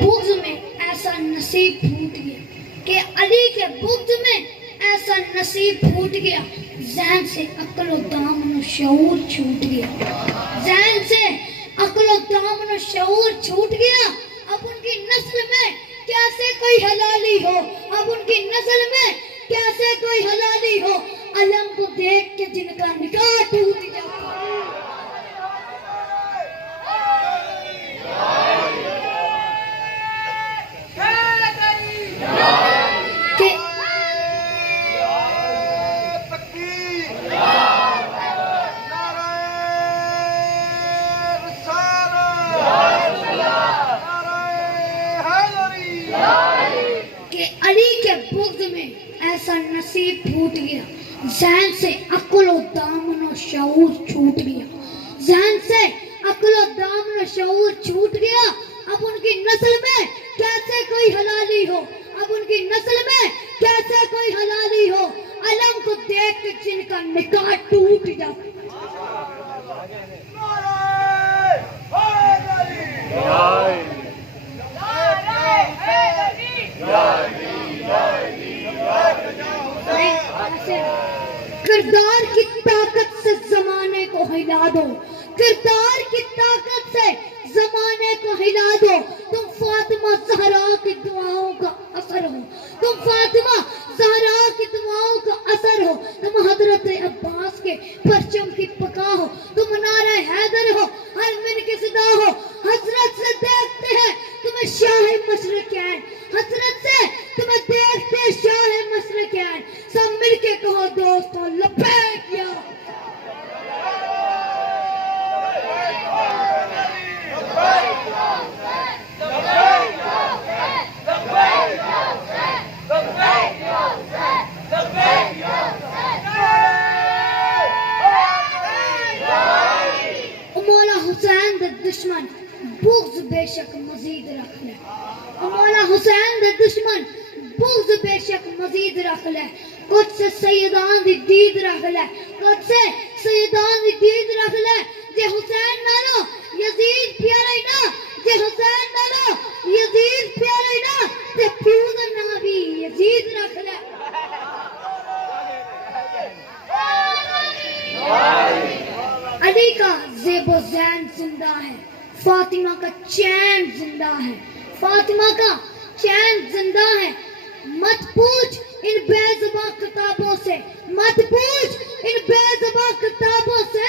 بغض میں ایسا نصیب پھوٹ گیا کہ علی کے بغض میں ایسا نصیب پھوٹ گیا، ذہن سے عقل و دامن و شعور چھوٹ گیا، ذہن سے عقل و دامن و شعور چھوٹ گیا۔ اب ان کی نسل میں کیسے کوئی حلالی ہو، اب ان کی نسل میں کیسے کوئی حلالی ہو، علم کو دیکھ کے جن کا نکاح ٹوٹ جاتا ہے۔ کہ علی کے بغض میں ایسا نصیب پھوٹ گیا، ذہن سے عقل و دامن و شعور چھوٹ گیا، ذہن سے عقل و دامن و شعور چھوٹ گیا۔ اب ان کی نسل میں کیسے کوئی حلالی ہو، اب ان کی نسل میں کیسے کوئی حلالی ہو، علم کو دیکھ کے جن کا نکاح ٹوٹ جاتا۔ کردار کی طاقت سے زمانے کو ہلا دو، کردار کی طاقت سے زمانے کو ہلا دو، تم فاطمہ زہرا کی دعاؤں کا اثر ہو، تم فاطمہ زہرا کی دعاؤں کا اثر ہو، تم حضرت عباس کے پرچم کی پکا ہو، تم نعرہ حیدر ہو، ہر من کی صدا ہو، حسرت سے دیکھتے ہیں تمہیں شاہ مشرقین، حسرت سے تمہیں دیکھتے شاہ مشرقین، سب مل کے کہو دوستو لبیک یا مولا حسین دے دشمن بغض بے شک مزید رکھ لے، مولا حسین دے دشمن بغض بے شک مزید رکھ لے، کچھ سے سیدان دی دید رکھ لے، کچھ سے سیدان دی دید رکھ لے، جے حسین نالو یزید پیارا ہی نا، جے حسین نالو یزید پیارا ہی نا، تے پیو دا نا بھی یزید رکھ لے۔ علی کا زیب و زین زندہ ہے، فاطمہ کا چین زندہ ہے، فاطمہ کا چین زندہ ہے، مت پوچھ ان بے زباں کتابوں سے، مت پوچھ ان بے زباں کتابوں سے،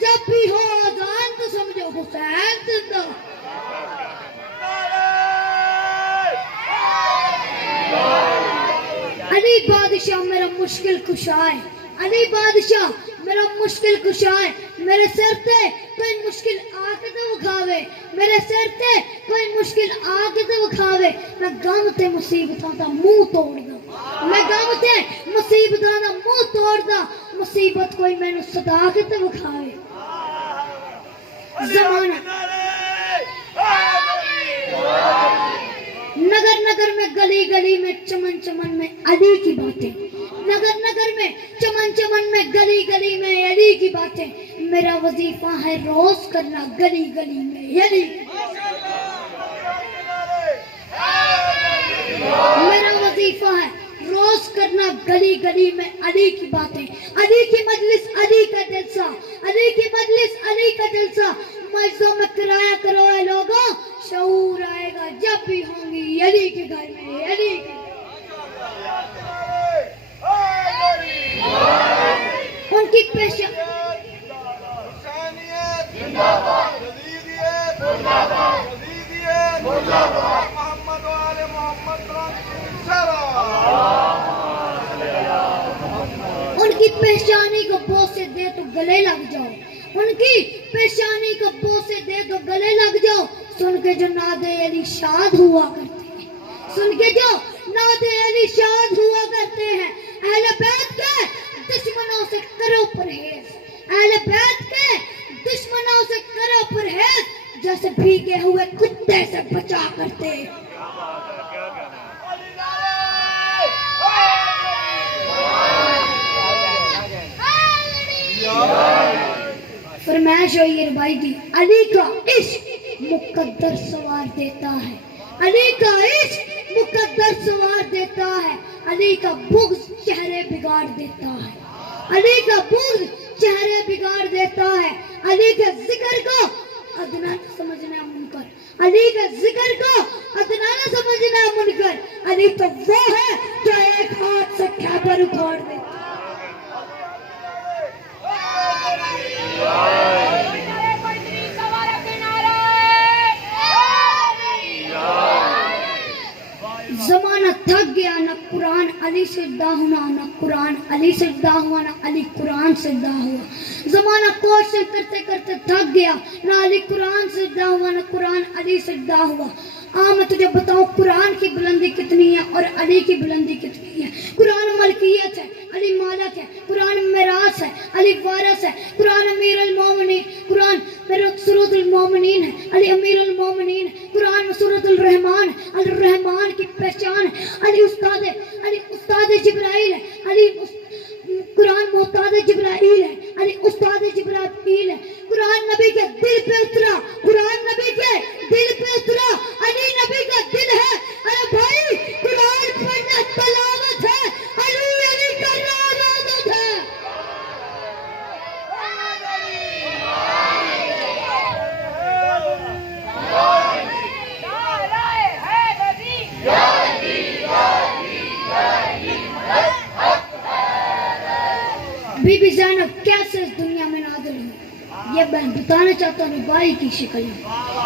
جب بھی ہو اذان تو سمجھو حسین زندہ۔ علی بادشاہ میرا مشکل کشا ہے، علی بادشاہ میرا مشکل کشا ہے، میرے سر تے کوئی مشکل آ کے تو وکھاوے، میرے سر تے کوئی مشکل آ کے تو وکھاوے، میں غم تے مصیبتاں دا منہ توڑ دا، میں غم تے مصیبتاں دا منہ توڑ دا، مصیبت کوئی میں نو صدا کے تو وکھاوے۔ زمانہ نگر نگر میں گلی گلی میں چمن چمن میں علی کی باتیں، نگر نگر میں چمن چمن میں گلی گلی میں علی کی باتیں، میرا وظیفہ ہے روز کرنا گلی گلی میں علی، میرا وظیفہ ہے روز کرنا گلی گلی میں علی کی باتیں، علی کی مجلس علی کا جلسہ، علی کی مجلس علی کا جلسہ، مجلسوں میں کرایا کرو اے لوگوں، شعور آئے گا جب بھی ہوں گی علی کے گھر میں علی کے۔ ان کی پیشہ ان کی پیشانی کو بوسے دے تو گلے لگ جاؤ، ان کی پیشانی کو بوسے دے تو گلے لگ جاؤ، سن کے جو ناد علی شاد ہوا کرتے ہیں، سن کے جو ناد علی شاد ہوا کرتے ہیں، اہل بیت کے دشمنوں سے کرو پرہیز، اہل بیت کے دشمنوں سے کرو پرہیز، جیسے بھیگے ہوئے کتے سے بچا کرتے ہیں۔ فرمائش ہوئی ربائی دی، علی کا عشق مقدر سوار دیتا ہے، علی کا عشق مقدر سوار دیتا ہے، علی کا بغض چہرے بگاڑ دیتا ہے، علی کا بغض چہرے بگاڑ دیتا ہے، علی کے ذکر کو ادنا نہ سمجھنا منکر، علی کے ذکر کو ادنا نہ سمجھنا منکر، علی تو وہ ہے جو ایک ہاتھ سے خیبر اکھاڑ دیتا ہے۔ زمانہ تھک گیا، نہ قرآن علی سے ادا ہونا، نہ قرآن علی سے ادا ہوا، نہ علی قرآن سے ادا ہوا۔ زمانہ کوشش کرتے کرتے تھک گیا، نہ علی قرآن سے ادا ہوا، نہ قرآن علی سے ادا ہوا۔ میں تجھے بتاؤں قرآن کی بلندی کتنی ہے اور علی کی بلندی کتنی ہے۔ قرآن ملکیت ہے، علی مالک ہے، قرآن میراث ہے، علی وارث ہے، قرآن امیر المومنین، قرآن سورۃ المومنین ہے، علی امیر المومنین ہے، قرآن سورۃ الرحمان ہے، الرحمان کی پہچان ہے، علی استاد جبرائیل ہے، علی قرآن محتاج جبرائیل ہے، علی استاد جبرائیل ہے، قرآن نبی کے دل پہ اترا، قرآن نبی کے دل پہ اترا، علی نبی کا دل ہے۔ ارے بھائی قرآن پڑھنا تلاوت ہے، علی کرنا عبادت ہے۔ بی بی زینب کیسے اس دنیا میں نازل ہوئی، یہ میں بتانا چاہتا ہوں بھائی کی شکل میں،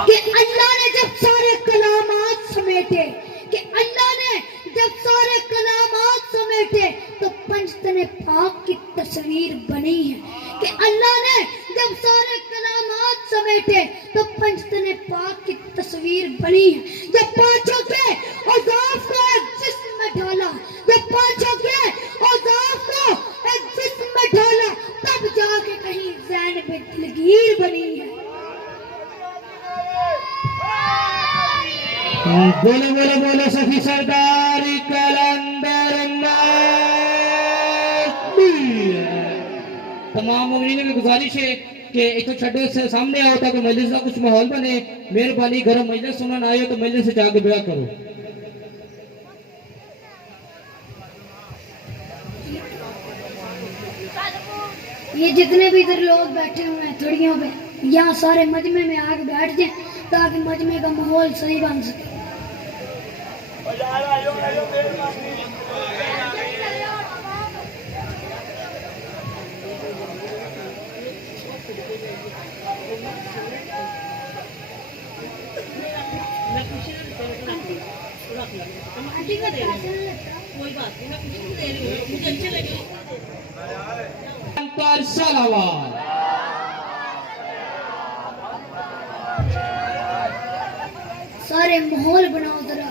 کہ اللہ نے جب سارے کلامات سمیٹے، کہ اللہ نے جب سارے کلامات سمیٹے تو پنجتن پاک کی تصویر بنی ہے، کہ اللہ نے جب سارے کلامات سمیٹے تو پنجتن پاک کی تصویر بنی ہے۔ جب پانچوں کے اوصاف کو ایک جسم میں ڈالا، جب پانچوں کے اوصاف کو ایک جسم میں ڈالا، تب جا کے کہیں زینب دلگیر بنی ہے۔ بولے بولے بولے سخی سردار کلندر تمام مومنین کی گزارش ہے کہ ایک تو چھڑے سے سامنے آؤ تاکہ مجلس کا کچھ ماحول بنے۔ مہربانی گھر مجلس سنن آئے تو مجلس سے جا کے بیعت کرو۔ یہ جتنے بھی ادھر لوگ بیٹھے ہوئے ہیں تھڑیوں پہ، یہاں سارے مجمع میں آ کے بیٹھ جائیں تاکہ مجمع کا ماحول صحیح بن سکے۔ سلوات سارے ماحول بناؤ ذرا،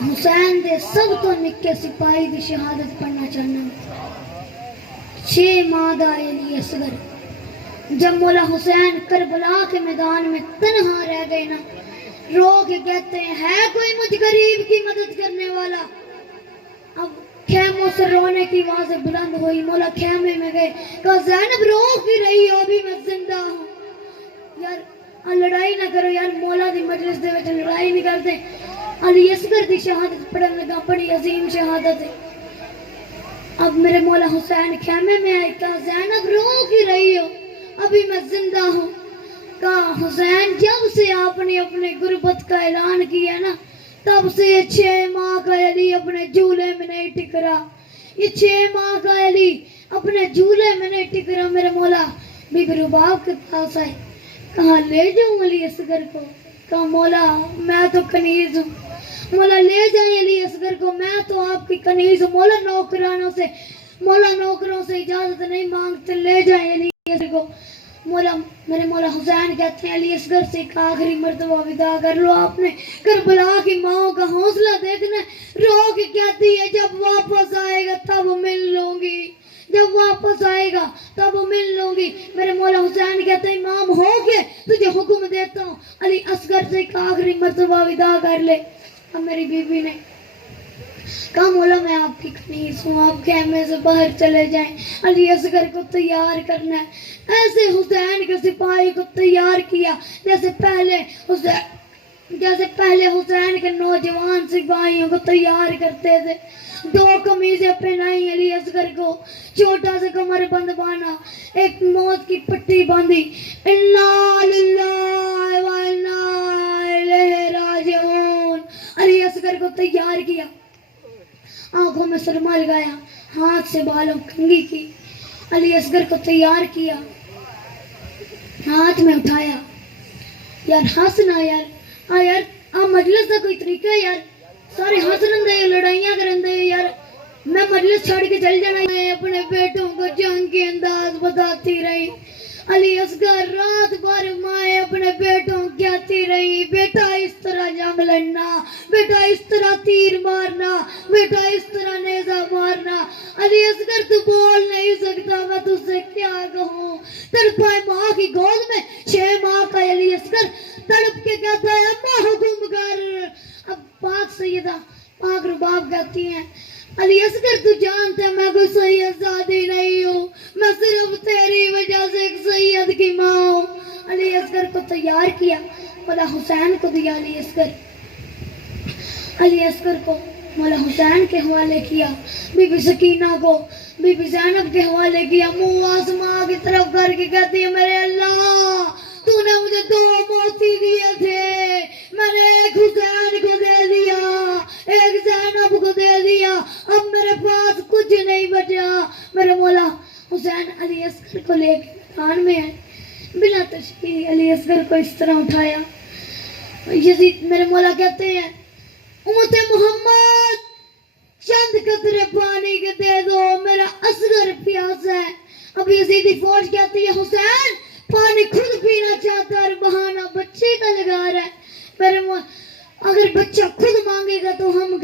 حسین دے سب تو نکے سپاہی دی شہادت پڑھنا چاہنا۔ 6 ماہ دا علی اصغر جب مولا حسین کربلا کے میدان میں تنہا رہ گئے نا، رو کے کہتے ہیں ہے کوئی مجھ غریب کی مدد کرنے والا۔ اب خیموں سے رونے کی آوازیں بلند ہوئی، مولا خیمے میں گئے، کہا زینب رو کی رہی ہو، ابھی میں زندہ ہوں۔ یار لڑائی نہ کرو یار، مولا دی مجلس دے وچ لڑائی نہیں کرتے۔ علی اصغر دی شہادت پڑھن لگا، بڑی عظیم شہادت ہے۔ اب میرے مولا حسین خیمے میں آئے، کہا زینب رو کی رہی ہو، ابھی میں زندہ ہوں۔ کہا حسین جب سے آپ نے اپنے غربت کا اعلان کیا نا، تب سے یہ 6 ماہ کا علی اپنے جھولے میں نہیں ٹک رہا، یہ 6 ماہ کا علی اپنے جھولے میں نہیں ٹک رہا۔ میرے مولا بی بی رباب کے پاس آئے، کہا لے جاؤں علی اصغر کو؟ کہا مولا میں تو کنیز ہوں۔ مولا لے جائیں علی اصغر کو، میں تو آپ کی کنیز ہوں۔ مولا نوکروں سے اجازت نہیں مانگتے، لے جائیں علی اصغر کو۔ میرے مولا حسین کہتے ہیں علی اصغر سے ایک آخری مرتبہ وداع کر لو۔ آپ نے کربلا کی ماں کا حوصلہ دیکھنا، رو کے کہتی ہے جب واپس آئے گا تب مل لوں گی، جب واپس آئے گا تب مل لوں گی۔ میرے مولا حسین کہتے ہیں امام ہو کے تجھے حکم دیتا ہوں علی اصغر سے ایک آخری مرتبہ وداع کر لے۔ اب میری بیوی نے کہا مولا میں آپ کی کنیز ہوں، آپ خیمے سے باہر چلے جائیں، علی اصغر کو تیار کرنا ہے۔ ایسے حسین کے سپاہی کو تیار کیا جیسے پہلے جیسے پہلے حسین کے نوجوان سپاہیوں کو تیار کرتے تھے، 2 قمیضیں پہنائی علی اصغر کو، چھوٹا سا کمر بند بانا، ایک موت کی پٹی باندھی، انا للہ و انا الیہ راجعون، علی اصغر کو تیار کیا، آنکھوں میں سرما لگایا، ہاتھ سے بالوں کنگھی کی، علی اصغر کو تیار کیا، ہاتھ میں اٹھایا، یار ہنسنا یار مجلس کا کوئی طریقہ ہے یار، سارے ہنس رہے لڑائیاں کرندے یار، میں مجلس چھوڑ کے چل جانا، میں اپنے بیٹوں کو جنگ کے انداز بتاتی رہی، علی اصغر رات بھر مائیں اپنے بیٹوں کو کہتی رہی، بیٹا اس طرح جنگ لڑنا، بیٹا اس طرح تیر مارنا، بیٹا اس طرح نیزہ مارنا، علی اصغر تو بول نہیں سکتا، میں تجھ سے کیا کہوں، تڑپا ہے ماں کی گود میں، 6 ماہ کا علی اصغر تڑپ کے کہتا ہے اماں حکم کر، اب پاک سیدہ پاک رباب کہتی ہیں علی اصغر تو جانتا ہے میں کوئی سید زادی نہیں ہوں، میں صرف تیری وجہ سے ایک سید کی ماں ہوں، علی اصغر کو تیار کیا، مولا حسین کو دیا، علی اصغر کو مولا حسین کے حوالے کیا، بی بی سکینہ کو بی بی زینب کے حوالے کیا، منہ آسماں کی طرف کر کے کہتی ہے میرے اللہ تو نے مجھے 2 موتی دیے تھے، میں نے ایک حسین کو دے دیا، ایک زینب کو دے دیا، اب میرے پاس کچھ نہیں بچا، میرے مولا حسین علی اصغر کو لے کے میدان میں آئے، بلا تشریح علی اصغر کو اس طرح اٹھایا، یزید میرے مولا کہتے ہیں امت محمد چند قطرے پانی کے دے دو، میرا اصغر پیاسا ہے، اب یزیدی فوج کہتی ہے حسین پانی خود پینا چاہتا ہے اور بہانہ بچے کا لگا رہا ہے، میرے مولا اگر بچہ خود مانگے گا تو ہم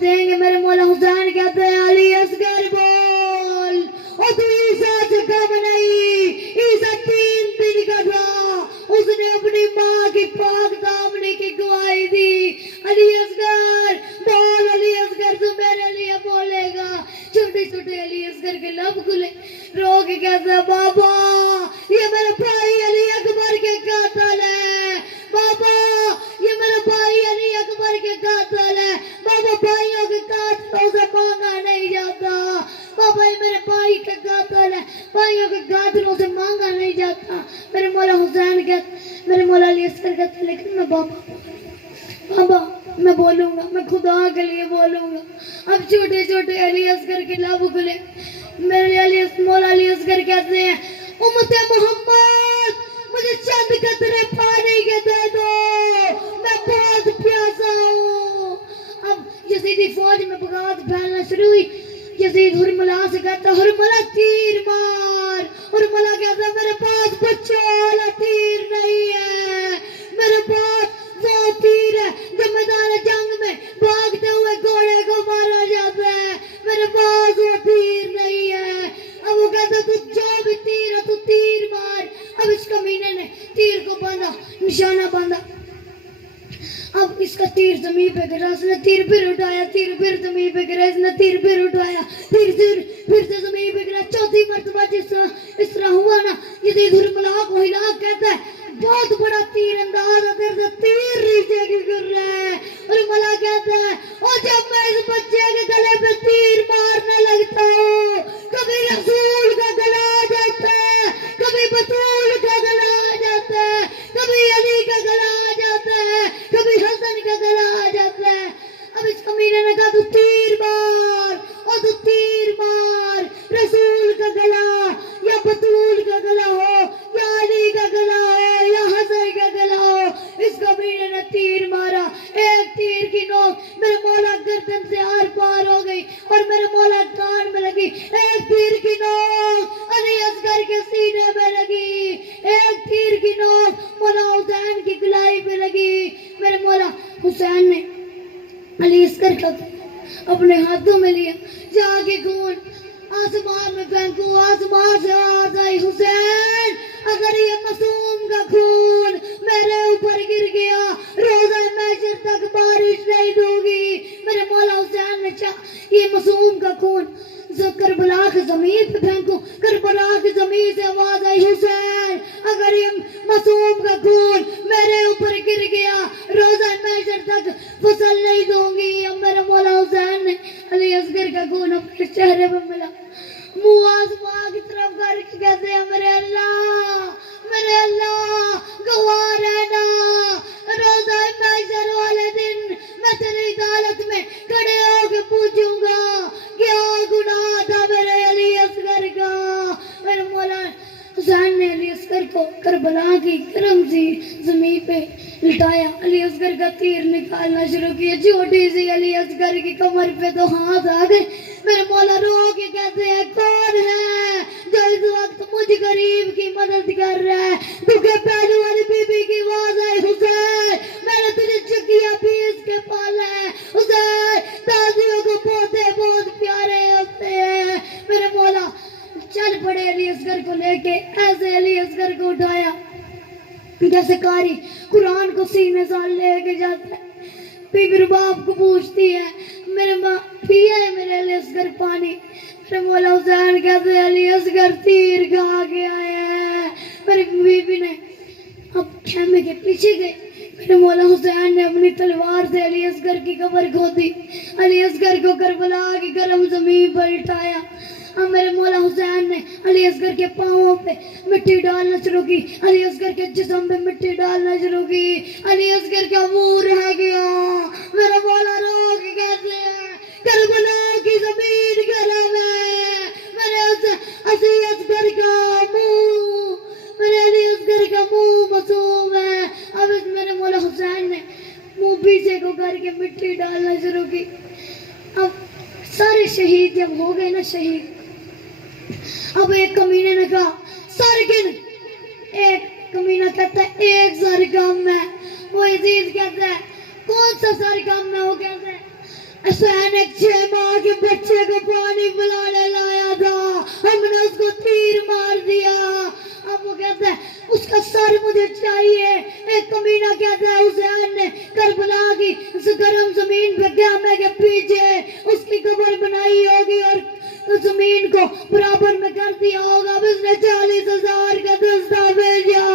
دیں گے، میرے مولا حسین کہتے ہیں علی اصغر بول، اور تو عیسیٰ سے کم نہیں، عیسیٰ 3 دن کا تھا، اس نے اپنی ماں کی پاک دامنی کی گواہی دی، علی اصغر بول، علی اصغر تو میرے لیے بولے گا، چھوٹے چھوٹے علی اصغر کے لب کھلے، رو کے کہتا ہے بابا یہ میرے بھائی علی اکبر کے قاتل ہے، بابا یہ میرے بھائی علی اکبر کے قاتل ہے، بابا بھائیوں کے قاتلوں سے مانگا نہیں جاتا، بابا یہ میرے بھائی کے قاتل ہے، بھائیوں کے قاتلوں سے مانگا نہیں جاتا، میرے مولا حسین کہتے میرے مولا علی اصغر کہتے لیکن میں بابا میں بولوں گا، میں خدا کے لیے بولوں گا، اب چھوٹے چھوٹے علی اصغر کے لب کھلے، میرے مولا علی اصغر کہتے ہیں امت محمد مجھے چند قطرے پانی کے دے دو، میں بہت پیاسا ہوں، اب یزیدی فوج میں بغاوت پھیلنا شروع ہوئی، یزید حرملہ سے کہتا ہے حرملہ تیر مار، حرملہ کہتا ہے میرے پاس بچوں والا تیر نہیں ہے، میرے پاس وہ تیر ہے جو میدان جنگ میں بھاگتے ہوئے گھوڑے کو مارا جاتا ہے، میرے پاس وہ تیر نہیں ہے، اب وہ کہتا ہے تو جو بھی تیر ہے تو تیر مار، اب اس کمینے نے تیر کو باندھا، نشانہ باندھا، اب اس کا تیر زمین پہ گرا، اس نے تیر پھر اٹھایا، تیر پھر زمین پہ گرا، اس نے تیر پھر اٹھایا، تیر پھر سے زمین پہ گرا، 4تھی مرتبہ اس طرح ہوا نا، یزید حرملہ کو ہلا کہتا ہے بہت بڑا تیر انداز ہے تیرے سے، تیر نیچے کی گر رہا ہے، حرملہ کہتا ہے اور جب میں اس بچے کے گلے پہ تیر مارنے لگتا ہوں کبھی رسول کا گلا آ جاتا ہے، کبھی بطول کا گلا آ جاتا ہے، کبھی علی کا گلا آ جاتا ہے، کبھی حسن کا گلا آ جاتا ہے، اب اس کمینے نے کہا تو تیر مار، اور تو تیر مار، رسول کا گلا یا بطول کا گلا ہو یا علی کا گلا ہو یا حسن کا گلا ہو، اس کمینے نے تیر مارا، ایک تیر کی نوک میرے مولا گردن سے آر پار ہو گئی اور میرے مولا کان میں لگی، ایک تیر کی نوک علی اصغر کے سینے میں لگی، ایک تیر کی نوک مولا حسین کی گلائی پہ لگی، میرے مولا حسین نے علی اصغر کا اپنے ہاتھوں میں لیا، جا کے خون آسمان میں پھینکو، آسمان سے آواز آئی حسین اگر یہ معصوم کا خون میرے اوپر گر گیا روزہ محشر تک بارش نہیں دو گی، میرے مولا حسین نے چاہا یہ معصوم کا خون کربلا کی زمین پہ پھینکو، کربلا کی زمین سے آواز آئی حسین اگر یہ معصوم کا خون میرے اوپر گر گیا اصغر کا تیر نکالنا شروع کیا. چھوٹی سی علی اصغر کی کمر پہ تو ہاتھ آ گئے. میرے مولا رو کے کہتے ہیں کون ہے جو اس وقت مجھ غریب کی مدد کر رہا ہے؟ کیونکہ پہلو والی بی بی کی آواز ہے حسین میں نے تجھے چکیا پیس کے پالا ہے. حسین تازیوں کو پوتے بہت پیارے ہوتے ہیں. میرے مولا چل پڑے علی اصغر کو لے کے. ایسے علی اصغر کو اٹھایا جیسے قاری قرآن کو سینے سے لے کے جاتا ہے. بی بی رباب کو پوچھتی ہے میرے ماں پیا ہے میرے علی اصغر پانی؟ میرے مولا حسین کہتے ہیں علی اصغر تیر کھا کے آیا ہے. میری بی بی نے اب خیمے کے پیچھے گئے. میرے مولا حسین نے اپنی تلوار سے علی اصغر کی قبر کھودی. علی اصغر کو کربلا کی گرم زمین پر اٹھایا. اب میرے مولا حسین نے علی اصغر کے پاؤں پہ مٹی ڈالنا شروع کی. علی اصغر کے جسم پہ مٹی ڈالنا شروع کی. علی اصغر کا منہ رہ گیا. میرا مولا رو کے کہتے ہیں کربلا کی زمین گرم ہے. میرے علی اصغر کا منہ میرے علی اصغر کا منہ معصوم ہے. اب اس میرے مولا حسین نے منہ پیچھے کو کر کے مٹی ڈالنا شروع کی. اب سارے شہید جب ہو گئے نا شہید, اب ایک کمینے نے کہا سر گن. ایک کمینہ کہتا ہے ایک سر کم ہے. وہ عزیز کہتا ہے کون سا سر کم ہے؟ وہ کہتا ہے حسین ایک 6 ماہ کے بچے کو پانی پلانے لایا تھا, ہم نے اس کو تیر مار دیا. اب وہ کہتا ہے اس کا سر مجھے چاہیے. ایک کمینہ کہتا ہے حسین نے کربلا کی گرم زمین پہ قیامہ کے پیچھے اس کی قبر بنائی ہوگی اور زمین کو برابر میں کر دیا ہوگا. اب اس نے 40,000 کا دستہ بھیجا.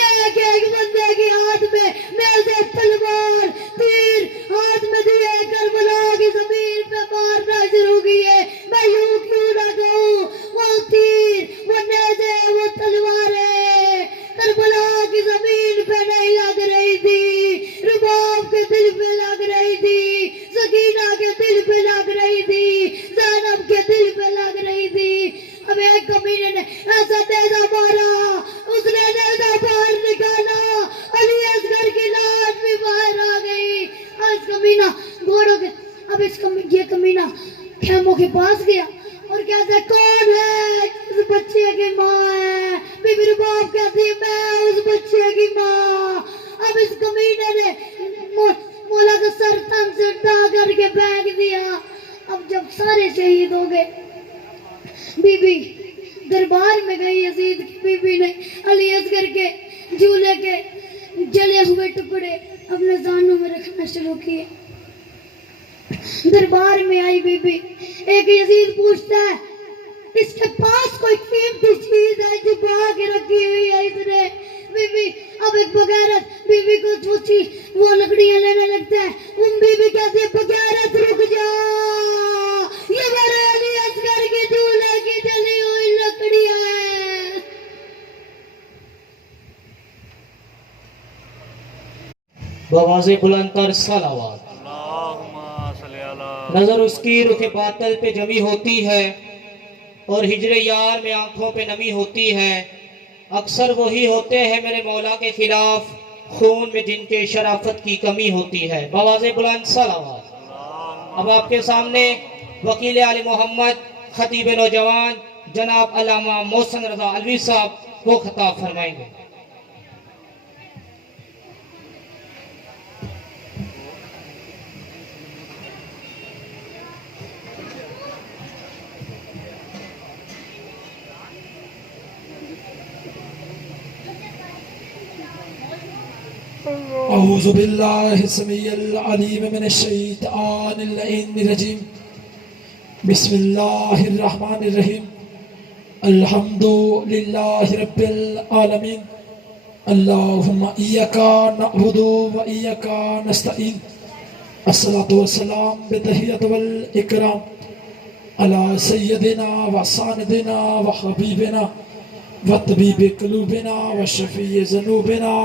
ایک ایک بندے کے ہاتھ میں نیزے تلوار تیر ہاتھ میں دیے کربلا کی زمین پہ مارنا شروع کیے. میں یوں کیوں نہ کہوں وہ تیر وہ نیزے وہ تلواریں کربلا کی زمین پہ نہیں لگ رہی تھی, رباب کے دل پہ لگ رہی تھی, سکینہ کے دل پہ لگ رہی تھی, زینب کے دل پہ لگ رہی تھی. اب ایک کمینے نے ایسا نیزہ مارا, اس نے نیزہ باہر نکالا, علی اصغر کی لاش بھی باہر آ گئی. اس کمینہ گھوڑوں کے اب یہ کمینہ خیموں کے پاس گیا اور کہتا ہے کون ہے اس بچے کی ماں ہے؟ بی بی رباب کہتی ہے میں اس بچے کی ماں. اب اس کمینے نے مولا کا سر تن سے اٹھا کر کے پھینک دیا. اب جب سارے شہید ہو گئے بی بی دربار میں گئی. یزید کی بی بی نے علی اصغر کے جھولے کے جلے ہوئے ٹکڑے اپنے زانوں میں رکھنا شروع کیے. دربار میں آئی بی بی. ایک یزید پوچھتا ہے اس کے پاس کوئی قیمتی چیز ہے جو بہا کے رکھی ہوئی ہے اس نے؟ بی بی اب ایک بغیرت بی بی کو وہ لکڑیاں لینے لگتا ہے. بی بی کہتی ہے بغیرت رک جا, یہ میرے علی اصغر کی جھولے کی جلی ہوئی لکڑیاں ہیں. بآواز بلند تر صلوات. نظر اس کی رخ باطل پہ جمی ہوتی ہے اور ہجر یار میں آنکھوں پہ نمی ہوتی ہے. اکثر وہی ہوتے ہیں میرے مولا کے خلاف خون میں جن کے شرافت کی کمی ہوتی ہے. بآواز بلند صلوات. اب آپ کے سامنے وکیل آل محمد خطیب نوجوان جناب علامہ محسن رضا علوی صاحب وہ خطاب فرمائیں گے. اعوذ باللہ السمیع العلیم من الشیطان اللعین الرجیم. بسم اللہ الرحمن الرحیم. الحمد للہ رب العالمین. اللہم ایاک نعبد و ایاک نستعین. الصلاة والسلام بتحیت والاکرام علی سیدنا و ساندنا و حبیبنا و طبیب قلوبنا و شفیع ذنوبنا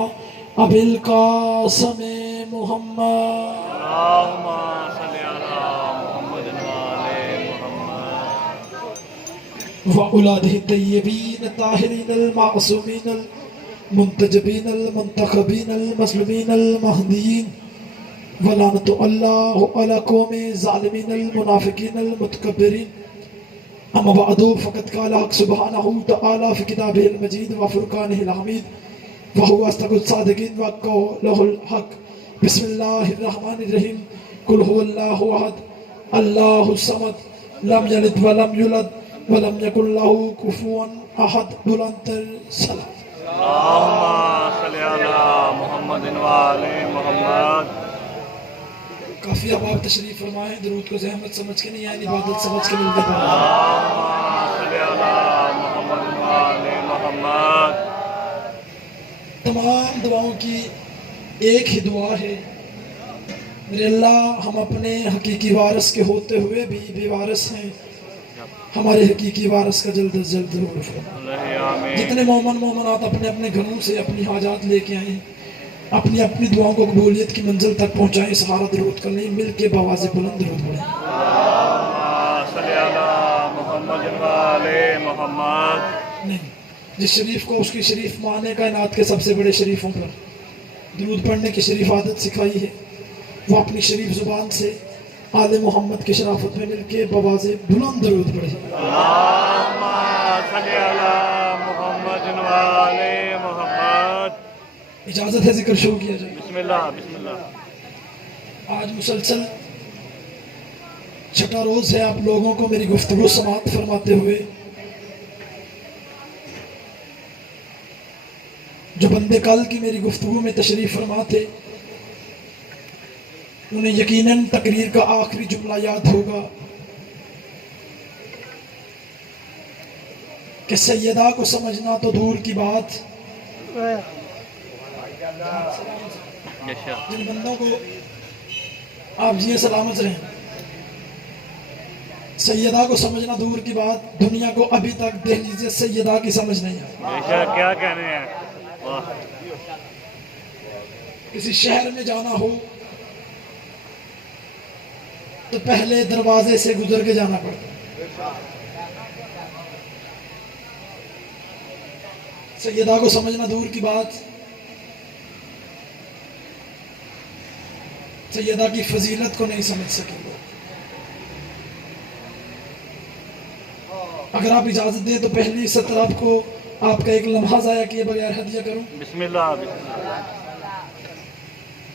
ابی القاسم محمد. اللہم صلی علی محمد وآل محمد. وأولاده الطيبين الطاهرين المعصومين منتجبین المنتخبین المظلومین المہدیین ولعنت اللہ علی قوم ظالمین المنافقین المتکبرین اما بعد فقد قال حق سبحانہ تعالی فی کتابہ المجید وفرقانہ الحمید وهو اصدق الصادقین وقولہ الحق بسم اللہ الرحمن الرحیم قل هو اللہ احد اللہ الصمد لم یلد ولم یولد ولم یکن له کفوا احد بلند الصلاۃ اللهم صل على محمد وعلى محمد. کافی احباب تشریف فرمائیں. درود کو زحمت سمجھ کے نہیں یعنی عبادت سمجھ کے ملتے ہیں. اللهم صل على محمد وعلى محمد. تمام دعاؤں کی ایک ہی دعا ہے. میرے اللہ ہم اپنے حقیقی وارث کے ہوتے ہوئے بھی بے وارث ہیں. ہمارے حقیقی وارث کا جلد از جلد ضرور فرما. جتنے مومن مومنات اپنے اپنے گھروں سے اپنی حاجات لے کے آئیں اپنی اپنی دعاؤں کو قبولیت کی منزل تک پہنچائیں. سہارا درود کر لیں. مل کے بآواز بلند درود پڑھیں. اللهم صل على محمد وعلى محمد. نہیں جس شریف کو اس کی شریف معنی کائنات کے سب سے بڑے شریفوں پر درود پڑھنے کی شریف عادت سکھائی ہے وہ اپنی شریف زبان سے آل محمد کی شرافت میں مل کے بآواز بلند درود پڑھے. اللهم صل على محمد وعلى محمد. اجازت ہے ذکر شروع کیا جائے. بسم اللہ بسم اللہ. آج مسلسل چھٹا روز ہے آپ لوگوں کو میری گفتگو سماعت فرماتے ہوئے. جو بندے کل کی میری گفتگو میں تشریف فرما تھے انہیں یقیناً تقریر کا آخری جملہ یاد ہوگا کہ سیدہ کو سمجھنا تو دور کی بات. جن بندوں کو آپ جی سلامت رہیں سیدہ کو سمجھنا دور کی بات دنیا کو ابھی تک دہلیز سیدہ کی سمجھ نہیں آئی. بیشک کیا کہنے ہیں. واہ. کسی شہر میں جانا ہو تو پہلے دروازے سے گزر کے جانا پڑتا. سیدہ کو سمجھنا دور کی بات سیدہ کی فضیلت کو نہیں سمجھ سکے لوگ. اگر آپ اجازت دیں تو پہلی سطر آپ کو آپ کا ایک لمحہ ضائع کیے بغیر ہدیہ کروں. بسم اللہ بسم اللہ.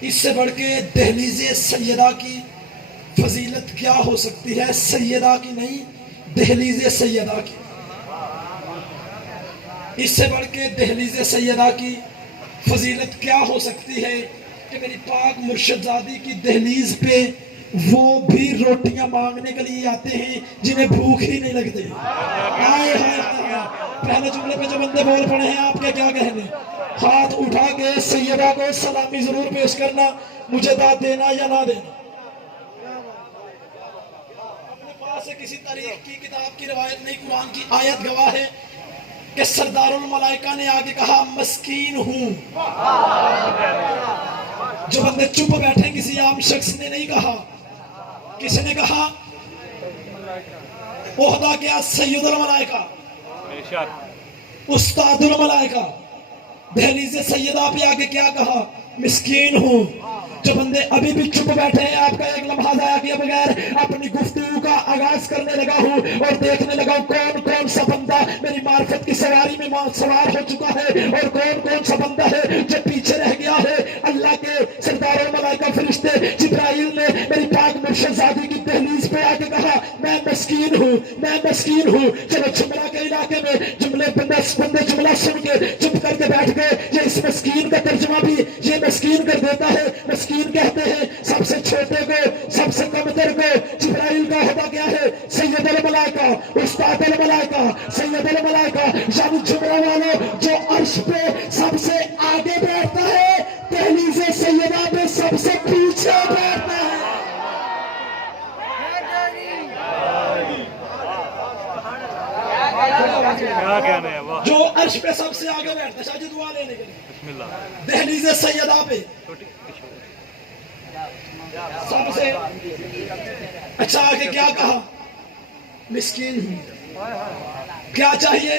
اس سے بڑھ کے دہلیز سیدہ کی فضیلت کیا ہو سکتی ہے. سیدہ کی نہیں دہلیز سیدہ کی. اس سے بڑھ کے دہلیز سیدہ کی فضیلت کیا ہو سکتی ہے کہ میری پاک مرشد زادی کی دہلیز پہ وہ بھی روٹیاں مانگنے کے لیے آتے ہیں جنہیں بھوک ہی نہیں لگتی. آئے ہائے پہلے جملے پہ جو بندے بول پڑے ہیں آپ کے کیا کہنے. ہاتھ اٹھا کے سیدہ کو سلامی ضرور پیش کرنا مجھے داد دینا یا نہ دینا. اپنے پاس سے کسی تاریخ کی کتاب کی روایت نہیں قرآن کی آیت گواہ ہے کہ سردار الملائکہ نے آگے کہا مسکین ہوں. جو بندے چپ بیٹھے کسی عام شخص نے نہیں کہا. کسی نے کہا عہدہ کیا سید الملائکہ بیشک استاد الملائکہ. دہلیز سیدہ پہ آگے کیا کہا مسکین ہوں. جو بندے ابھی بھی چپ بیٹھے ہیں آپ کا ایک لمحہ ضائع کیے بغیر اپنی گفتگو کا آغاز کرنے لگا ہوں اور دیکھنے لگا ہوں کون کون سا بندہ میری معرفت کی سواری میں سوار ہو چکا ہے اور کون کون سا بندہ ہے جو پیچھے رہ گیا ہے. اللہ کے سردار الملائکہ فرشتے جبرائیل نے میری پاک مرشد زادی کی دہلیز پہ آ کے کہا میں مسکین ہوں میں مسکین ہوں. چلو جملہ کے علاقے میں بندے جملہ سن کے چپ کر کے بیٹھ گئے. یہ اس مسکین کا ترجمہ بھی یہ مسکین کر دیتا ہے. مسکین کہتے ہیں سب سے چھوٹے کو سب سے کمتر کو. جبرائیل کا عہدہ کیا ہے سید الملائکہ استاد الملائکہ سید الملائکہ یعنی جملہ والوں جو عرش پہ سب سے آگے بیٹھتا ہے دہلیز سیدہ پہ سب سے پیچھے بیٹھتا ہے. کیا کہنے ہیں. واہ. جو عرش پہ سب سے آگے بیٹھتا ہے. شاہ جی دعا لینے کے لیے بسم اللہ. دہلیز سیدہ پہ سب سے اچھا آگے کیا کہا مسکین ہوں. کیا چاہیے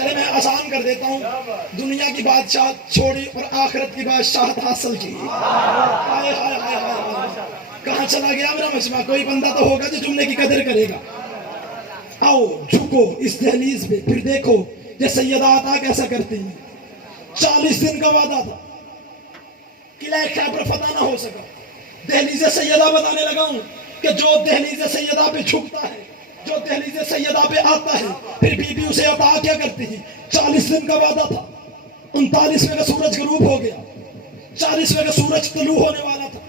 چلے میں آسان کر دیتا ہوں. دنیا کی بادشاہ چھوڑی اور آخرت کی بادشاہت حاصل کی. ہائے ہائے ہائے ہائے. کہاں چلا گیا میرا مجمع؟ کوئی بندہ تو ہوگا جو جملے کی قدر کرے گا. آؤ جھکو اس دہلیز پہ، پھر دیکھو یہ سیدہ عطا کیسا کرتی ہیں. 40 دن کا وعدہ تھا، قلعہ خیبر فتح نہ ہو سکا. دہلیز سیدہ بتانے لگا ہوں کہ جو دہلیز سیدہ پہ جھکتا ہے، جو دہلیز سیدہ پہ آتا ہے، پھر بی بی اسے عطا کیا کرتی ہے. 40 دن کا وعدہ تھا، 39ویں کا سورج غروب ہو گیا، 40ویں کا سورج طلوع ہونے والا تھا.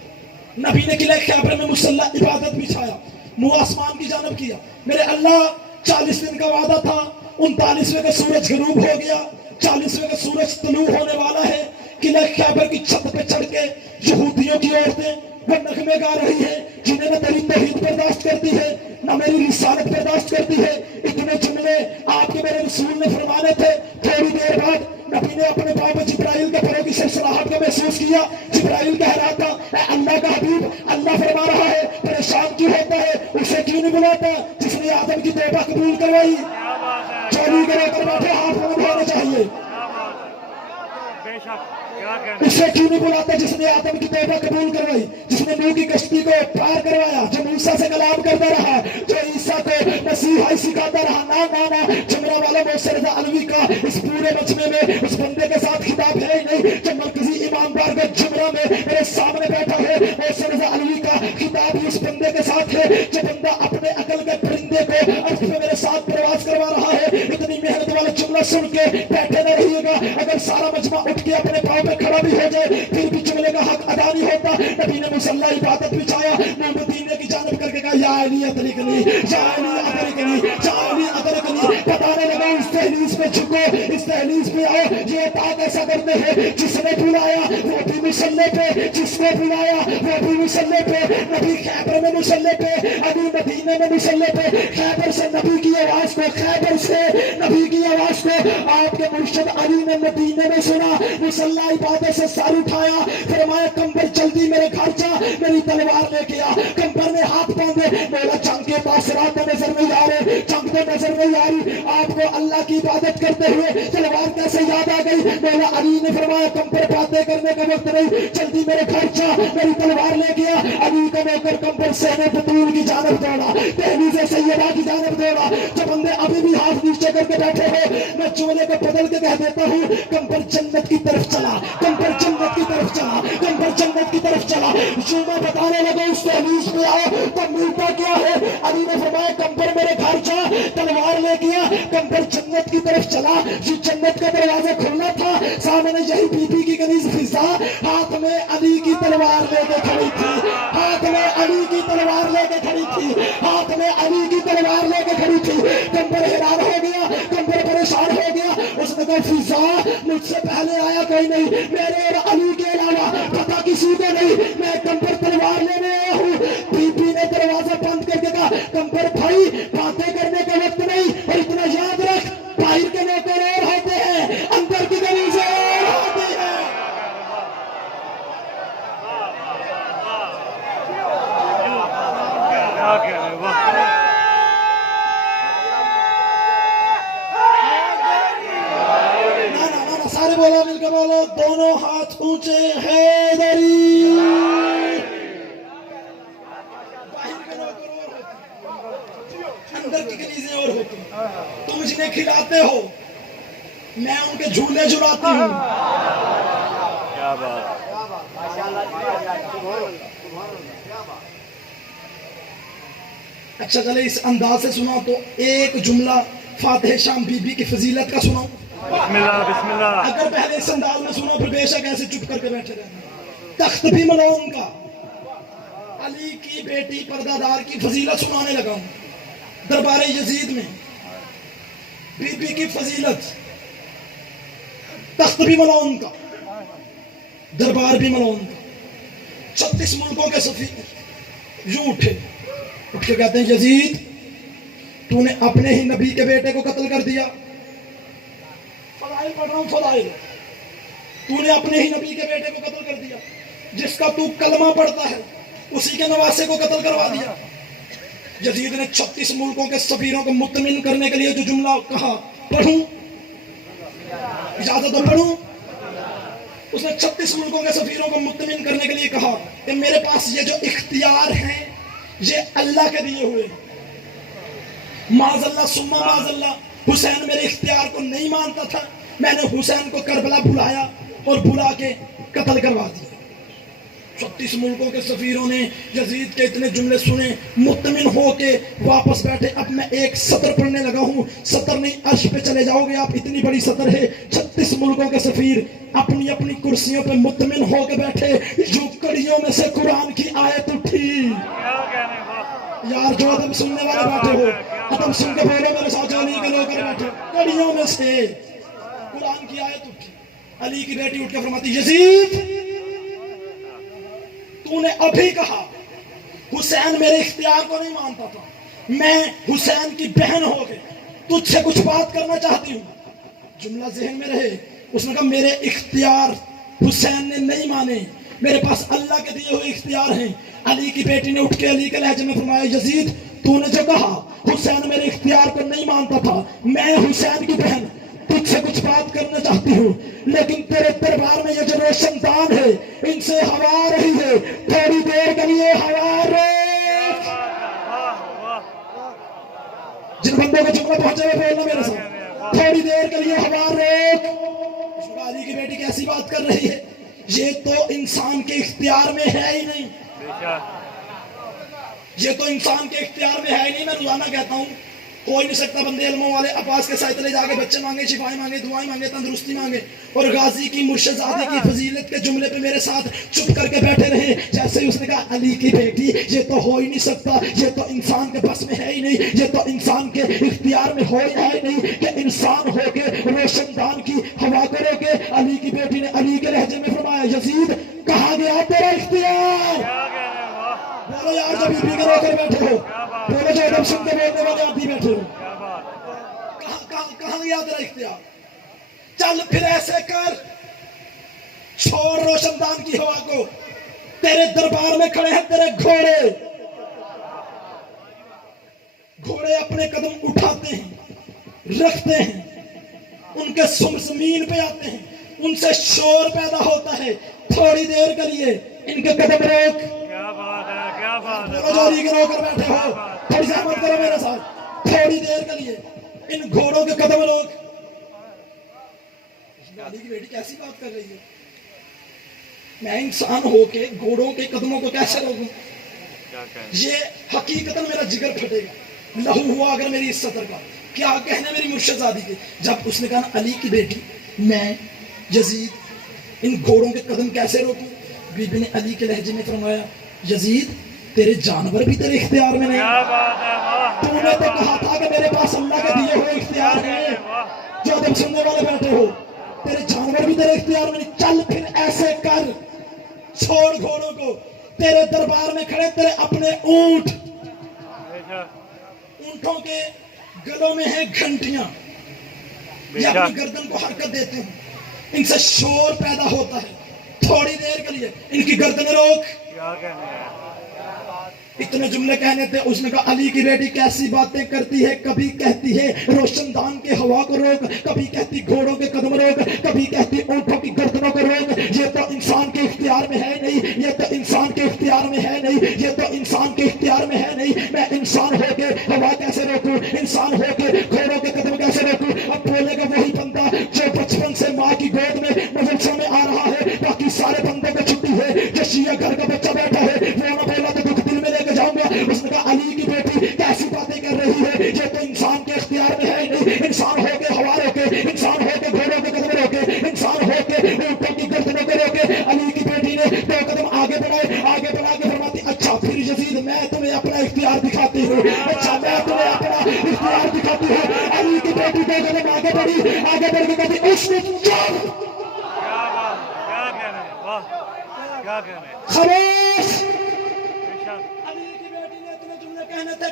نبی نے قلعہ خیبر میں مسلح عبادت بچھایا، منہ آسمان کی جانب کیا. میرے اللہ 40 دن کا وعدہ تھا، 39ویں کا سورج غروب ہو گیا، 40ویں کا سورج طلوع ہونے والا ہے. قلعہ خیبر کی چھت پہ چڑھ کے یہودیوں کی عورتیں وہ نغمے گا رہی ہیں جنہیں نہ تیری توحید برداشت کرتی ہے نہ میری رسالت برداشت کرتی ہے. اتنے جملے آپ کے میرے رسول نے فرمانے تھے. تھوڑی دیر بعد نبی نے اپنے پاؤں میں جبرائیل کے پروں کی سلسلاہٹ کو محسوس کیا. جبرائیل کہہ رہا تھا اے اللہ کا حبیب، اللہ فرما رہا ہے پریشان کیوں ہوتا ہے؟ اسے کیوں نہیں بلاتا جس نے آدم کی توبہ قبول کروائی؟ چوری کرو کر بیٹھے ہاتھ بند ہونا چاہیے. بے شک کیا کہنے. اسے کیوں نہیں بلاتا جس نے آدم کی توبہ قبول کروائی، جس نے نوح کی کشتی کو پار کروایا، جو موسیٰ سے کلام کرتا رہا، جو عیسیٰ کو مسیحائی سکھاتا رہا. نا جمرہ والا محسن رضا علوی کا اس پورے مجمع میں اس بندے کے ساتھ خطاب ہے ہی نہیں. جو مرکزی امام بار کے جمرہ میں میرے سامنے بیٹھا ہے، محسن رضا علوی کا خطاب ہی اس بندے کے ساتھ ہے. جو بندہ اپنے عقل کے پرندے کو عرش پہ میرے ساتھ پرواز کروا رہا ہے. اتنی محنت والا جملہ سن کے بیٹھے نہ رہیے گا. اگر سارا مجمع اٹھ کے اپنے پاؤں پہ کھڑا بھی ہو جائے پھر بھی جملے کا حق ادا نہیں ہوتا. نبی نے مسلح عبادت بچھایا، منہ مدینے کی جانب کر کے کہا یا علی ادرکنی، یا علی ادرکنی، یا علی ادرکنی. بتانے لگا اس دہلیز پہ جھکو، اس دہلیز پہ آؤ. یہ عطا کیسا کرتے ہیں؟ جس نے بلایا وہ بھی مسلح پہ، جس نے بلایا وہ بھی مسلح پہ. نبی خیبر میں مسلح پہ، علی مدینے میں مسلح پہ. خیبر سے نبی کی آواز کو، خیبر سے نبی کی آواز کو آپ کے مرشد علی نے مدینے میں سنا. مسلح عبادت سے سر اٹھایا، فرمایا کمبر جلدی میرے گھر جا، میری تلوار لے کے آ. کمبر نے ہاتھ باندھے، مولا جنگ کے تاثرات تو نظر نہیں آ رہے، جنگ تو نظر نہیں آ رہی. آپ کو اللہ کی عبادت کرتے ہوئے تلوار کیسے یاد آ گئی؟ مولا علی نے فرمایا کمبر باتیں کرنے کا وقت نہیں، جلدی میرے گھر جا، میری تلوار لے کے آ. علی کا نوکر کمبر سینے بطول کی جانب دوڑا، دہلیز سیدہ کی جانب دوڑا. جو بندے ابھی بھی ہاتھ نیچے کر کے بیٹھے ہو، میں جملے کو بدل کے کہہ دیتا ہوں کمبر جنت کی طرف چلا، کمبر جنت کی طرف چلا، کمبر جنت کی طرف چلا. جو میں بتانے لگا اس دہلیز پہ آؤ تو ملتا کیا ہے؟ علی نے فرمایا کمبر میرے گھر جا، تلوار لے گیا. کمبر جنت کی طرف چلا. یہ جنت کا دروازہ کھلنا تھا، سامنے یہی بی بی کی کنیز فضا ہاتھ میں علی کی تلوار لے کے کھڑی تھی، ہاتھ میں علی کی تلوار لے کے کھڑی تھی، ہاتھ میں علی کی تلوار لے کے کھڑی تھی. کمبر حیران ہو گیا، کمبر پریشان ہو گیا. اس نے کہا فضا مجھ سے پہلے آیا کوئی نہیں، میرے اور علی کے علاوہ پتہ کسی کو نہیں، میں کمبر تلوار لینے آیا ہوں. بی بی نے دروازہ بند کر کے کہا کمبر بھائی باتیں کرنے کا وقت نہیں، اور اتنا یاد رکھ باہر کے نوکر اور ہوتے ہیں، اندر کی کنیزیں اور ہوتی ہیں. کیا کہنے. واہ سارے بولو مل کے بولو، دونوں ہاتھ اونچے حیدری. باہر کے نوکر اور ہوتے ہیں، اندر کی کنیزیں اور ہوتی ہیں. تم جنہیں کھلاتے ہو میں ان کے جھولے جھلاتی ہوں. کیا بات. اچھا چلے اس انداز سے سنا تو ایک جملہ فاتح شام بی بی کی فضیلت کا سناؤں. بسم اللہ بسم اللہ. اگر پہلے اس انداز میں سنا پھر بے شک ایسے چپ کر کے بیٹھے رہنا. تخت بھی ملعون کا، علی کی بیٹی پردہ دار کی فضیلت سنانے لگا ہوں. دربار یزید میں بی بی کی فضیلت، تخت بھی ملعون کا، دربار بھی ملعون کا. 36 ملکوں کے سفیر یوں اٹھے، اٹھ کے کہتے ہیں یزید تو نے اپنے ہی نبی کے بیٹے کو قتل کر دیا. فضائل پڑھ رہا ہوں، فضائل. تو نے اپنے ہی نبی کے بیٹے کو قتل کر دیا، جس کا تو کلمہ پڑھتا ہے اسی کے نواسے کو قتل کروا دیا. یزید نے 36 ملکوں کے سفیروں کو مطمئن کرنے کے لیے جو جملہ کہا پڑھوں. اجازت تو پڑھوں. اس نے 36 ملکوں کے سفیروں کو مطمئن کرنے کے لیے کہا کہ میرے پاس یہ جو اختیار ہیں یہ اللہ کے دیے ہوئے. معاذ اللہ ثم معاذ اللہ، حسین میرے اختیار کو نہیں مانتا تھا. میں نے حسین کو کربلا بلایا اور بلا کے قتل کروا دیا. 36 ملکوں کے سفیروں نے یزید کے اتنے جملے سنے، مطمئن ہو کے واپس بیٹھے. اب میں ایک سطر پڑھنے لگا ہوں، سطر نہیں عرش پہ چلے جاؤ گے آپ، اتنی بڑی سطر ہے. 36 ملکوں کے سفیر اپنی اپنی کرسیوں پہ مطمئن ہو کے بیٹھے. جو کڑیوں میں سے قرآن کی آیت اٹھی. یار جو ادب سننے والے بیٹھے ہو، ادب سن کے بولو میرے ساتھ. علی کے لوگ بیٹھے کڑیوں میں سے قرآن کی آیت اٹھی. علی کی بیٹی اٹھ کے فرماتی یزید تو نے ابھی کہا حسین میرے اختیار کو نہیں مانتا تھا، میں حسین کی بہن ہو کے تجھ سے کچھ بات کرنا چاہتی ہوں. جملہ ذہن میں رہے. اس نے کہا میرے اختیار حسین نے نہیں مانے، میرے پاس اللہ کے دیے ہوئے اختیار ہیں. علی کی بیٹی نے اٹھ کے علی کے لہجے میں فرمایا یزید تو نے جو کہا حسین میرے اختیار کو نہیں مانتا تھا، میں حسین کی بہن تجھ سے کچھ بات کرنا چاہتی ہوں، لیکن تیرے دربار میں یہ جو روشن دان ہے ان سے ہوا آ رہی ہے، تھوڑی دیر کے لیے ہوا روک. جن بندوں کا جملہ پہنچے ہوئے بولنا میرے ساتھ، تھوڑی دیر کے لیے ہوا روک. اس نے کہا علی کی بیٹی کیسی بات کر رہی ہے، یہ تو انسان کے اختیار میں ہے ہی نہیں. یہ تو انسان کے اختیار میں ہے ہی نہیں. میں روزانہ کہتا ہوں کوئی نہیں سکتا بندے علموں والے عباس کے سائے تلے جا کے بچے مانگے، شفائیں مانگے، دعائیں مانگے، تندرستی مانگے، اور غازی کی مرشدزادے کی فضیلت کے جملے پہ میرے ساتھ چپ کر کے بیٹھے رہے. جیسے ہی اس نے کہا علی کی بیٹی یہ تو ہو ہی نہیں سکتا، یہ تو انسان کے بس میں ہے ہی نہیں، یہ تو انسان کے اختیار میں ہو ہی ہے ہی نہیں کہ انسان ہو کے روشن دان کی ہوا کرو گے. علی کی بیٹی نے علی کے لہجے میں فرمایا یزید کہاں گیا تیرا اختیار؟ بولو یار جو بی کے رو کر بیٹھے ہو، بولو جو ادب سن کے بولنے والے آدمی بیٹھے ہو، کہاں گیا تیرا اختیار؟ چل پھر ایسے کر، چھوڑ روشن دان کی ہوا کو. تیرے دربار میں کھڑے ہیں تیرے گھوڑے، گھوڑے اپنے قدم اٹھاتے ہیں، رکھتے ہیں، ان کے سم زمین پہ آتے ہیں، ان سے شور پیدا ہوتا ہے. تھوڑی دیر کے لیے ان کے قدم روک. علی کے رو کر بیٹھے ہو، تھوڑی زحمت کرو میرے ساتھ. تھوڑی دیر کے لیے ان گھوڑوں کے قدم روک. علی کی بیٹی کیسی بات کر رہی ہے، میں انسان ہو کے گھوڑوں کے قدموں کو کیسے روکوں؟ یہ حقیقتاً میرا جگر پھٹے گا، لہو ہوا اگر میری اس سطر کا. کیا کہنے میری مرشدزادی کے. جب اس نے کہا علی کی بیٹی میں یزید ان گھوڑوں کے قدم کیسے روکوں، بی بی نے علی کے لہجے میں فرمایا یزید تیرے جانور بھی تیرے اختیار میں نہیں. تو نے تو کہا تھا کہ میرے پاس اللہ کے دیے ہوئے اختیار ہیں. جو تم سننے والے بیٹھے ہو تیرے جانور بھی تیرے اختیار میں نہیں. چل پھر ایسے کر، چھوڑ گھوڑوں کو. تیرے دربار میں کھڑے تیرے اپنے اونٹ، اونٹوں کے گلوں میں ہیں گھنٹیاں، یہ اپنی گردن کو حرکت دیتے ہیں، ان سے شور پیدا ہوتا ہے. تھوڑی دیر کے لیے ان کی گردن روک. اتنے جملے کہنے تھے. اس نے کہا علی کی بیٹی کیسی باتیں کرتی ہے، کبھی کہتی ہے روشن دان کے ہوا کو روک، کبھی کہتی گھوڑوں کے قدم روک، کبھی کہتی اونٹوں کی گردنوں کو روک. یہ تو انسان کے اختیار میں ہے نہیں، یہ تو انسان کے اختیار میں ہے نہیں، یہ تو انسان کے اختیار میں ہے نہیں. میں انسان ہو کے ہوا کیسے روکوں، انسان ہو کے گھوڑوں کے قدم کیسے روکوں؟ اب بولے گا وہی بندہ جو بچپن سے ماں کی گود میں مدرسہ میں آ رہا ہے، باقی سارے بندوں کو چھٹی ہے، جو شیعہ گھر کا بچہ بیٹھا ہے وہ نہ بولا تو دکھ دل میں لے کے جاؤں گا. اس نے کہا علی کی بیٹی کیسی باتیں کر رہی ہے، یہ تو انسان کے اختیار میں ہے نہیں. انسان ہو کے ہوا روکے، انسان ہو کے گھوڑوں کے قدم روکے، انسان ہو کے اونٹوں کی گردنوں کو روکے. علی کی بیٹی نے 2 قدم آگے بڑھائے، آگے بڑھا کے فرماتی اچھا پھر یزید میں تمہیں اپنا اختیار دکھاتی ہوں، اچھا میں تمہیں اپنا اختیار دکھاتی ہوں. علی کی بیٹی 2 قدم آگے بڑھی، آگے بڑھ کے کہتی اس نے خاموش. علی کی بیٹی نے اتنے جملے کہنے تھے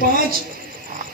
5।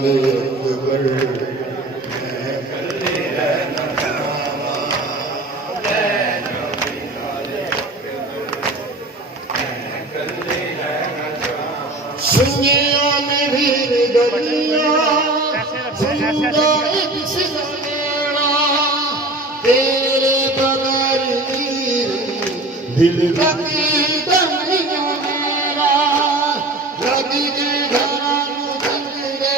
اکبر سنیا نے بھی گلیاں سنگا ایک سنینا تیرے بغیر دل لگی دنیا میرا لگی کے گھرانو جنگے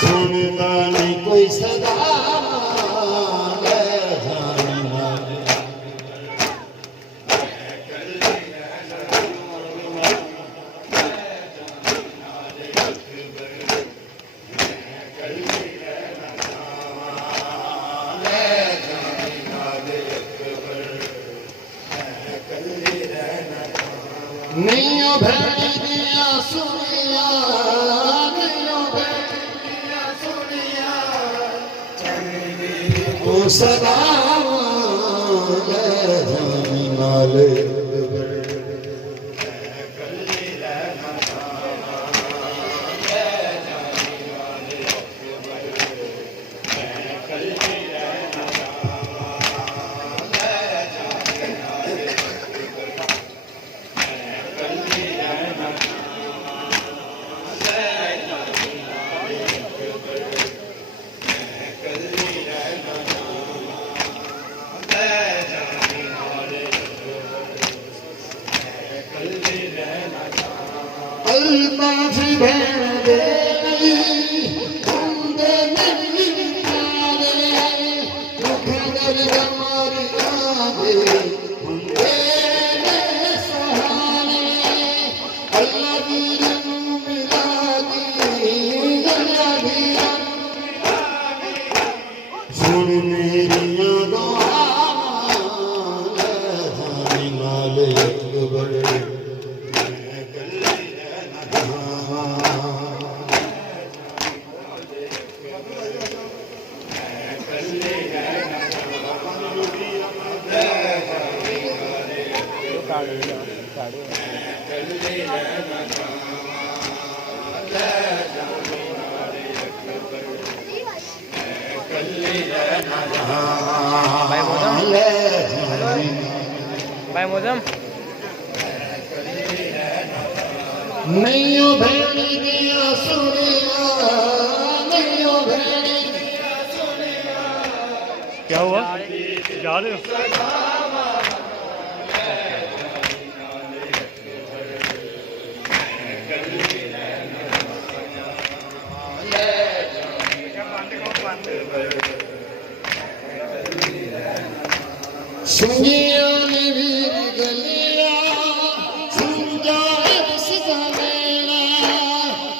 سنتا نہیں کوئی صدا نہیں بھیڑ دیا سنیا نہیں بھیڑ دیا سنیا وہ سلام جانی والے الطاف بھیڑ دے نہیں ہم دے نہیں پیارے مکھگر ہماری آگے ہم دے سہارے اللہ بھی رنگ ملا دی اللہ بھی سن میری دعا جانی والے اکبر بھائی موزم نہیں بھیڑ دیا سنیا نہیں بھیڑ دیا سنیا کیا ہوا جا رہے ہو سنیا نے بھی گلیاں سن جائے سزا میرا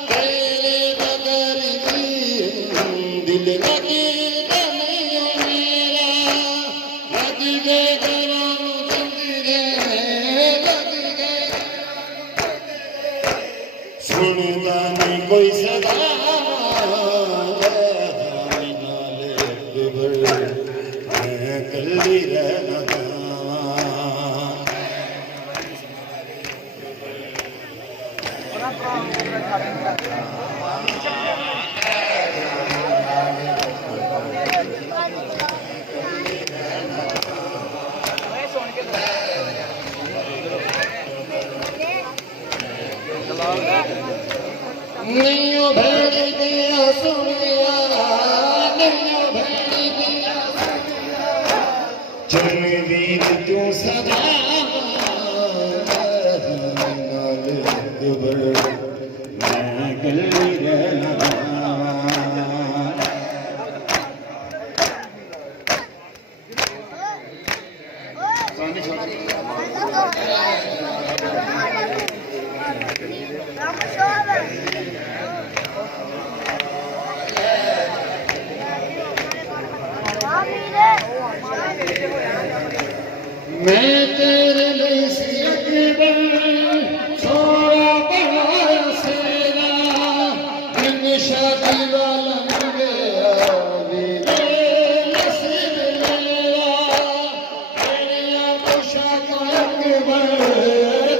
تیرے بغیر دل لگی گلیاں میرا لگی گے گرانو زندگے لگی گے سنتا نہیں کوئی صدا جانی والے اکبر میں کلی رہنا نہیں بھیڑ دیا سنیا نہیں بھیڑ دیا چن ویر کیوں سدا میں گلی رہنا میں تیرے لیے سی اکبر چھوڑا پڑا سیرا ان شادی والا گیا نصیب میرا تیری پوشا کو اکبر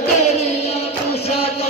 تیری پوشا کو